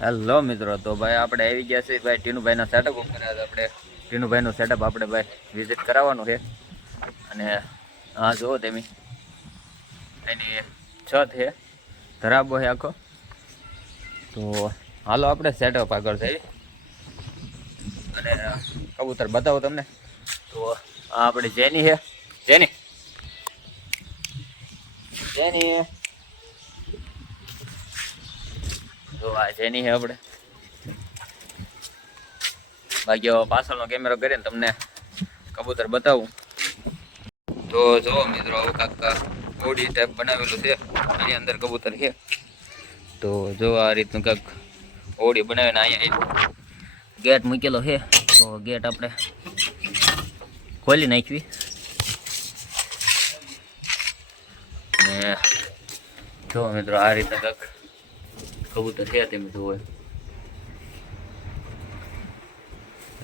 Hello મિત્રો, તો ભાઈ આપણે આવી ગયા છીએ ભાઈ ટીનુભાઈના સેટઅપ ઉપર. આપણે ટીનુભાઈનું સેટઅપ આપણે ભાઈ વિઝિટ કરાવવાનું છે. અને હા જુઓ તમે, એની છત છે, ધરાબો છે આખો. તો હાલો આપણે સેટઅપ આગળ જઈએ અને કબૂતર બતાવો તમને. તો આ આપણી જેની છે, જેની જેની તો આ જેની છે આપણે. બાકી પાછળનો કેમેરો કરીને તમને કબૂતર બતાવું. તો જુઓ મિત્રો, આવું કાંક બોડી ટાઈપ બનાવેલું છે, એની અંદર કબૂતર છે. તો જો આ રીતનું કાંક ઓડી બનાવીને અહીંયા ગેટ મૂકેલો છે. તો ગેટ આપણે ખોલી નાખવી ને જો મિત્રો આ રીતના કાંક કબૂતર છે. તમે જુઓ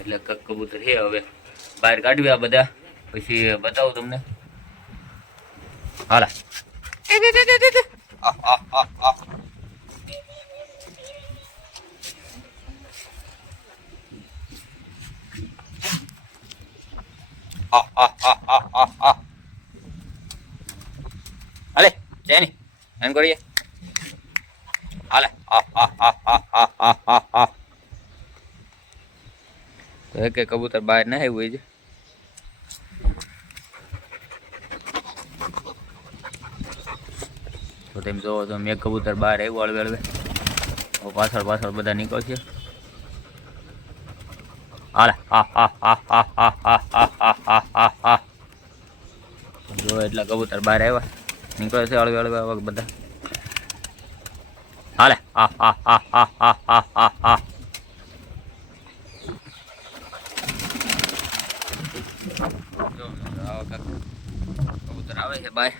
એટલે કાંક કબૂતર છે. હવે બહાર કાઢવી આ બધા, પછી બતાવું તમને. હાલા હાલે જેની એમ કરીએ. હાલે તો એક કબૂતર બહાર ના આવ્યું છે. તો તેમ જોવો તો મેં કબૂતર બહાર આવ્યું હળવે હળવે. પાછળ પાછળ બધા નીકળશે. હાલે જો એટલા કબૂતર બહાર આવ્યા, નીકળે છે હળવે હળવે બધા. હાલે કબૂતર આવે છે બાય.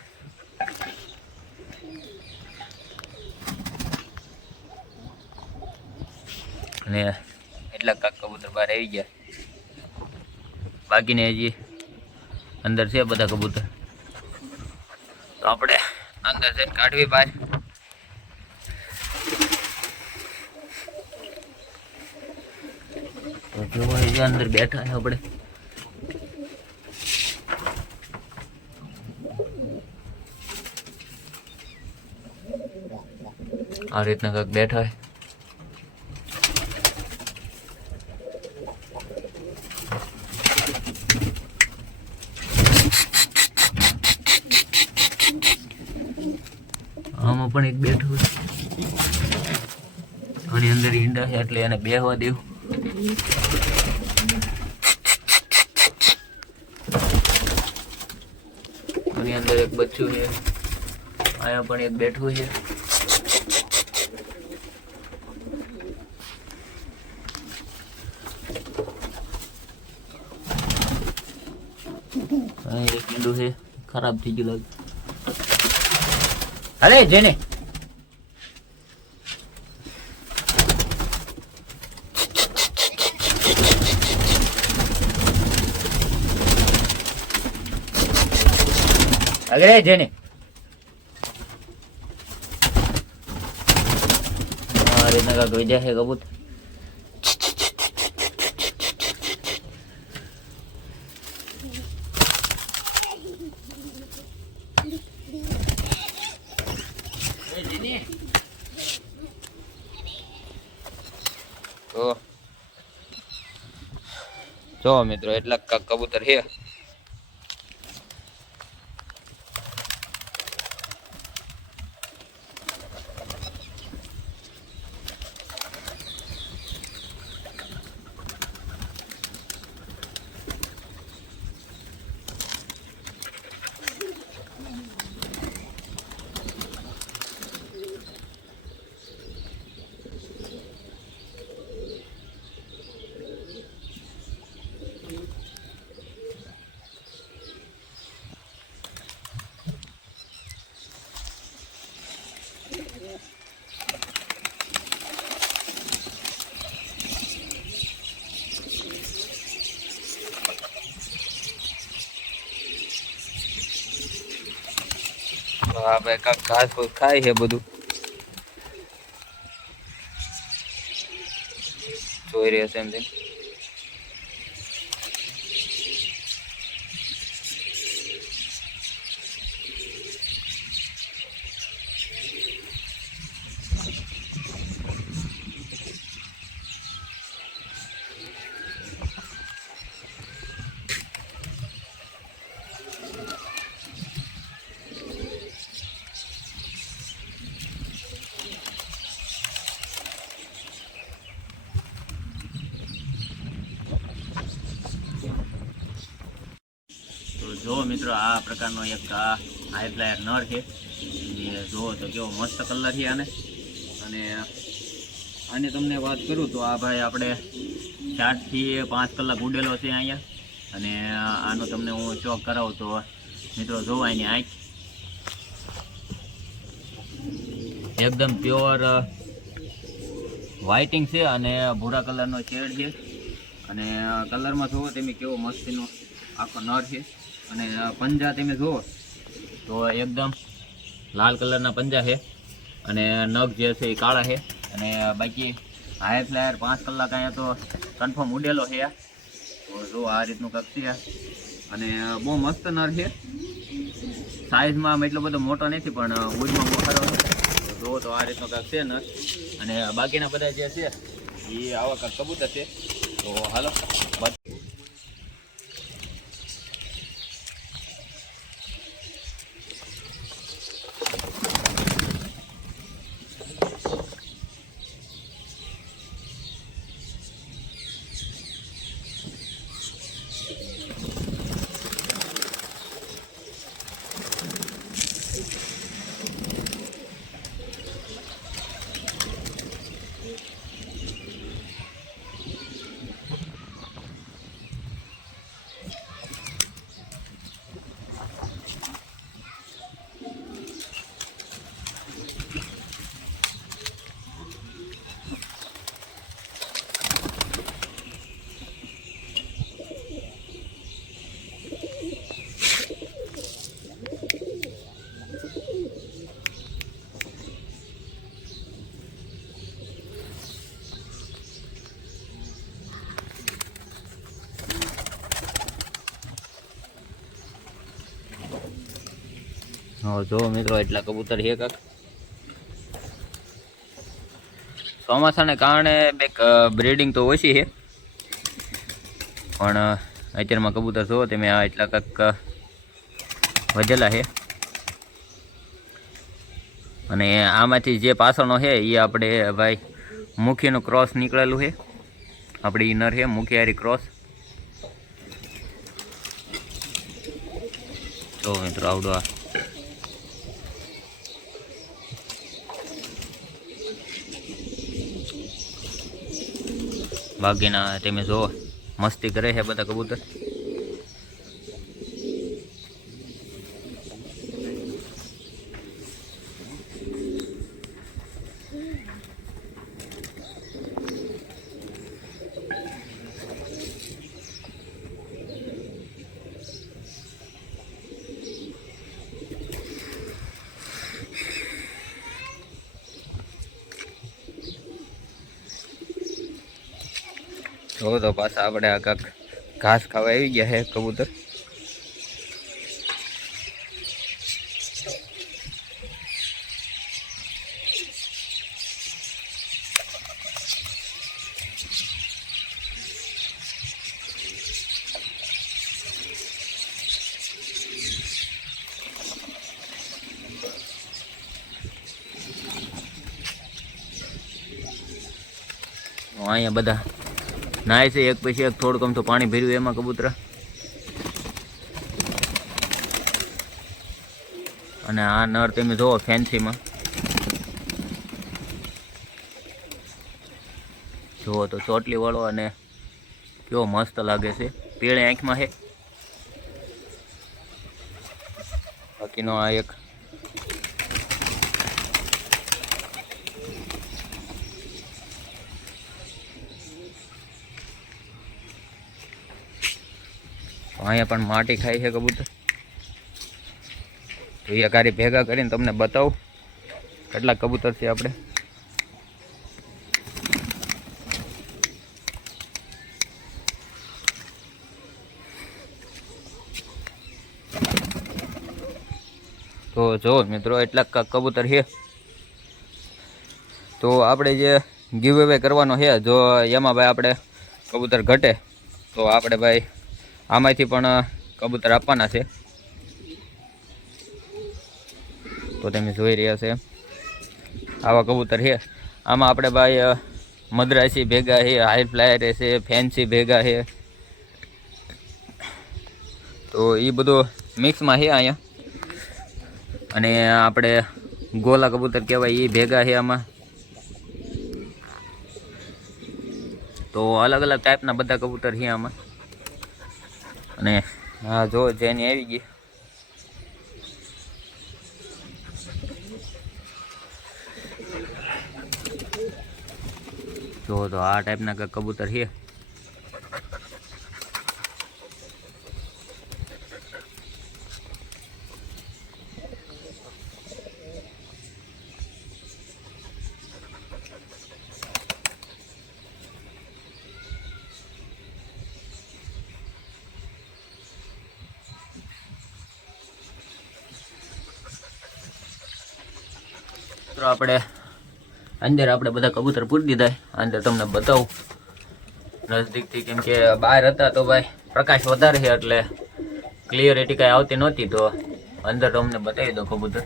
અને એટલા કાંક કબૂતર બહાર આવી ગયા. બાકીને હજી અંદર છે બધા કબૂતર. તો આપણે અંદર જઈને કાઢવી બહાર. તો જોવા અંદર બેઠા છે આપણે. આ રીતના કાંક બેઠા છે. આમાં પણ એક બેઠું છે, આની અંદર ઈંડા છે એટલે એને બેહવા દેવું. આની અંદર એક બચ્ચું છે, અહીંયા પણ એક બેઠું છે. અહીંયા એક ઈંડું છે, ખરાબ થઈ ગયું લાગે. અરે જેને અરે જેને રીતના કાંક વેજા છે કબૂતર. તો જો મિત્રો એટલા કાંક કબૂતર છે. હા ભાઈ કાંક ઘાસ ફૂસ ખાય છે બધું. જોઈ રહ્યા છે એમ તેમ. જો મિત્રો આ પ્રકારનો એક હાઈ ફ્લાયર નળ છે. જુઓ તો કેવો મસ્ત કલર છે આને. અને આને તમને વાત કરું તો આ ભાઈ આપણે 4 થી 5 કલાક ઉડેલો છે અહીંયા. અને આનો તમને હું ચોક કરાવું તો મિત્રો જોવા એની આંખ એકદમ પ્યોર વ્હાઇટિંગ છે અને ભૂરા કલરનો શેડ છે. અને કલરમાં જુઓ તમે કેવો મસ્તીનો આખો નળ છે. અને પંજા તમે જુઓ તો એકદમ લાલ કલરના પંજા છે. અને નખ જે છે એ કાળા છે. અને બાકી હાઈ ફ્લાયર 5 કલાક અહીંયા તો કન્ફર્મ ઉડેલો છે. તો જો આ રીતનું કંઈક છે. અને બહુ મસ્ત નર છે. સાઇઝમાં એટલો બધો મોટો નથી પણ ઉડમાં બહુ સારો છે. તો જુઓ તો આ રીતનો કંઈક છે નર. અને બાકીના બધા જે છે એ આવા કંઈક કબૂતર છે. તો હાલો જો મિત્રો એટલા કબૂતર છે કાક. ચોમાસાને કારણે બેક બ્રીડિંગ તો ઓછી છે પણ અત્યારમાં કબૂતર જો તમે આ એટલા કાક વધેલા છે. અને આમાંથી જે પાછળનો છે એ આપણે ભાઈ મુખીનું ક્રોસ નીકળેલું છે. આપણી ઇનર છે મુખિયારી ક્રોસ. જો મિત્રો આવડો આ બાકીના તમે જો મસ્તી કરે છે બધા કબૂતર. તો પાછા આપણે આ કાંક ઘાસ ખાવા આવી ગયા છે કબૂતર. અહીંયા બધા નાય છે એક પછી એક થોડુંક આમ તો પાણી ભર્યું એમાં કબૂતર. અને આ નર તમે જોવો ફેન્સીમાં જુઓ તો ચોટલી વાળો અને કેવો મસ્ત લાગે છે. પીળે આંખમાં છે. બાકીનો આ એક અહીંયા પણ માટી ખાય છે કબૂતર. તો એ કારી ભેગા કરીને તમને બતાવું કેટલા કબૂતર છે આપણે. તો જો મિત્રો એટલા કબૂતર છે. તો આપણે જે ગીવ અવે કરવાનો છે, જો એમાં ભાઈ આપણે કબૂતર ઘટે તો આપણે ભાઈ આમાંથી પણ કબૂતર આપવાના છે. તો તમે જોઈ રહ્યા છે આવા કબૂતર છે. આમાં આપણે ભાઈ મદ્રાસી ભેગા છે, હાઈ ફ્લાયર છે, ફેન્સી ભેગા છે. તો એ બધું મિક્સમાં છે અહીંયા. અને આપણે ગોલા કબૂતર કહેવાય એ ભેગા છે આમાં. તો અલગ અલગ ટાઈપના બધા કબૂતર છે આમાં. અને હા જો જેની આવી ગઈ. જો તો આ ટાઈપના કંઈક કબૂતર છે. તો આપણે અંદર બધા કબૂતર પૂરી દીધા. અંદર તમને બતાવું નજદીકથી, કેમ કે બહાર હતા તો ભાઈ પ્રકાશ વધારે છે એટલે ક્લિયરિટી કાંઈ આવતી નહોતી. તો અંદર તમને બતાવી દો કબૂતર.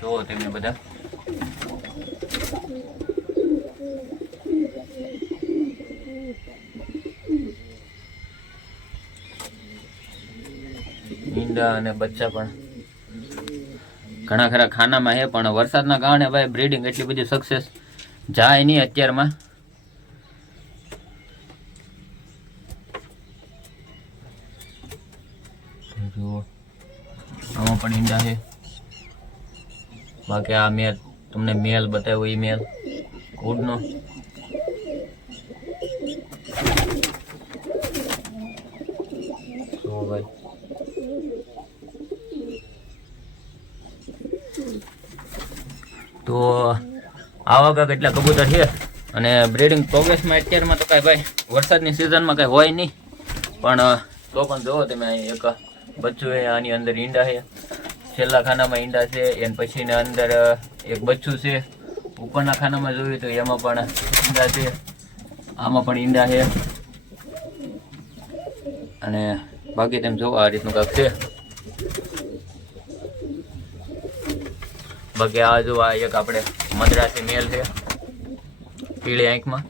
જુઓ તમે બધા. ઈંડા અને બચ્ચા પણ ઘણા ખરા ખાનામાં છે, પણ વરસાદના કારણે ભાઈ બ્રીડિંગ એટલી બધી સક્સેસ જાય નહીં અત્યારમાં. જુઓ આમાં પણ ઈંડા છે. બાકી આ મેલ તમને મેલ બતાવ્યો, એ મેલ ઉડનો. જુઓ ભાઈ તો આવા કાંક એટલા કબૂતર છે. અને બ્રીડિંગ પ્રોગ્રેસમાં અત્યારમાં તો કાંઈ ભાઈ વરસાદની સિઝનમાં કાંઈ હોય નહીં, પણ તો પણ જુઓ તમે એક બચ્ચું છે, આની અંદર ઈંડા છે. છેલ્લા ખાનામાં ઈંડા છે, એને પછીના અંદર એક બચ્ચું છે. ઉપરના ખાનામાં જોયું તો એમાં પણ ઈંડા છે, આમાં પણ ઈંડા છે. અને બાકી તેમ જોવો આ રીતનું કાંક છે. બાકી આ જો આ એક આપણે મદ્રાસી મેલ છે, પીળી આંખમાં.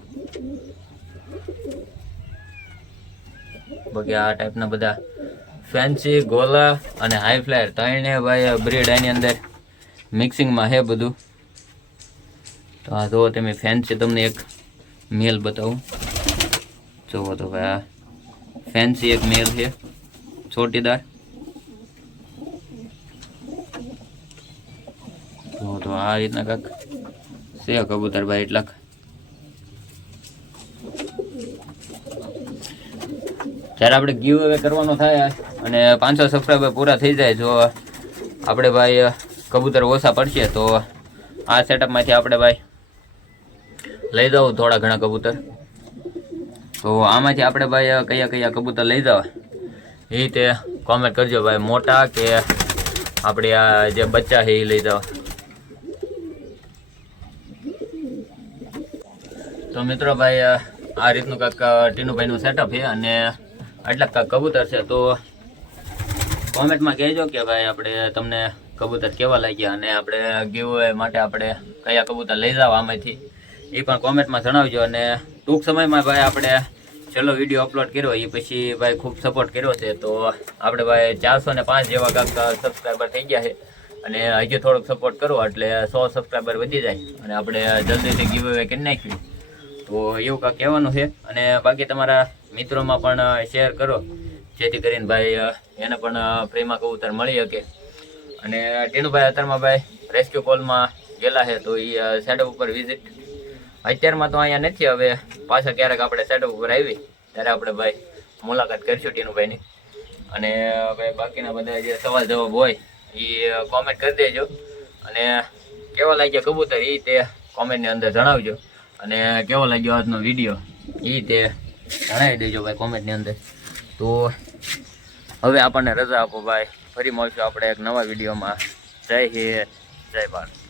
બાકી આ ટાઈપના બધા ફેન્સી, ગોલા અને હાઈ ફ્લાયર ત્રણે ભાઈ બ્રીડ આની અંદર મિક્સિંગમાં છે બધું. તો આ જુઓ તમે ફેન્સી, તમને એક મેલ બતાવું. જુઓ તો ભાઈ આ ફેન્સી એક મેલ છે ચોટીદાર. તો આ રીતના કાંક છે કબૂતર ભાઈ. એટલાક જ્યારે આપણે ગીવ અવે કરવાનો થાય અને 500 સબસ્ક્રાઈબર પૂરા થઈ જાય, જો આપણે ભાઈ કબૂતર ઓછા પડશે તો આ સેટઅપમાંથી આપણે ભાઈ લઈ જાવ થોડા ઘણા કબૂતર. તો આમાંથી આપણે ભાઈ કયા કયા કબૂતર લઈ જવા એ રીતે કોમેન્ટ કરજો ભાઈ. મોટા કે આપણે આ જે બચ્ચા છે એ લઈ જવા. તો મિત્રો ભાઈ આ રીતનું કાંક ટીનુભાઈનું સેટઅપ છે અને આટલા કાંક કબૂતર છે. તો કોમેન્ટમાં કહેજો કે ભાઈ આપણે તમને કબૂતર કેવા લાગ્યા અને આપણે ગીવ અવે માટે આપણે કયા કબૂતર લઈ જાવ આમાંથી એ પણ કોમેન્ટમાં જણાવજો. અને ટૂંક સમયમાં ભાઈ આપણે છેલ્લો વિડીયો અપલોડ કર્યો એ પછી ભાઈ ખૂબ સપોર્ટ કર્યો છે. તો આપણે ભાઈ 405 જેવા કાંક સબસ્ક્રાઈબર થઈ ગયા છે અને હજી થોડોક સપોર્ટ કરો એટલે 100 સબસ્ક્રાઈબર વધી જાય અને આપણે જલ્દીથી ગીવ અવે કરી નાખ્યું. તો એવું કાંક કહેવાનું છે. અને બાકી તમારા મિત્રોમાં પણ શેર કરો જેથી કરીને ભાઈ એને પણ ફ્રીમાં કબૂતર મળી શકે. અને ટીનુભાઈ અત્યારમાં ભાઈ રેસ્ક્યુ કોલમાં ગયેલા છે, તો એ સેટઅપ ઉપર વિઝિટ અત્યારમાં તો અહીંયા નથી. હવે પાછા ક્યારેક આપણે સેટઅપ ઉપર આવી ત્યારે આપણે ભાઈ મુલાકાત કરીશું ટીનુભાઈની. અને ભાઈ બાકીના બધા જે સવાલ જવાબ હોય એ કોમેન્ટ કરી દેજો. અને કેવા લાગ્યા કબૂતર એ તે કોમેન્ટની અંદર જણાવજો. અને કેવો લાગ્યો આજનો વિડીયો એ તે જણાવી દેજો ભાઈ કોમેન્ટની અંદર. તો હવે આપણને રજા આપો ભાઈ. ફરી મળશું આપણે એક નવા વિડીયોમાં. જય હિન્દ, જય ભારત.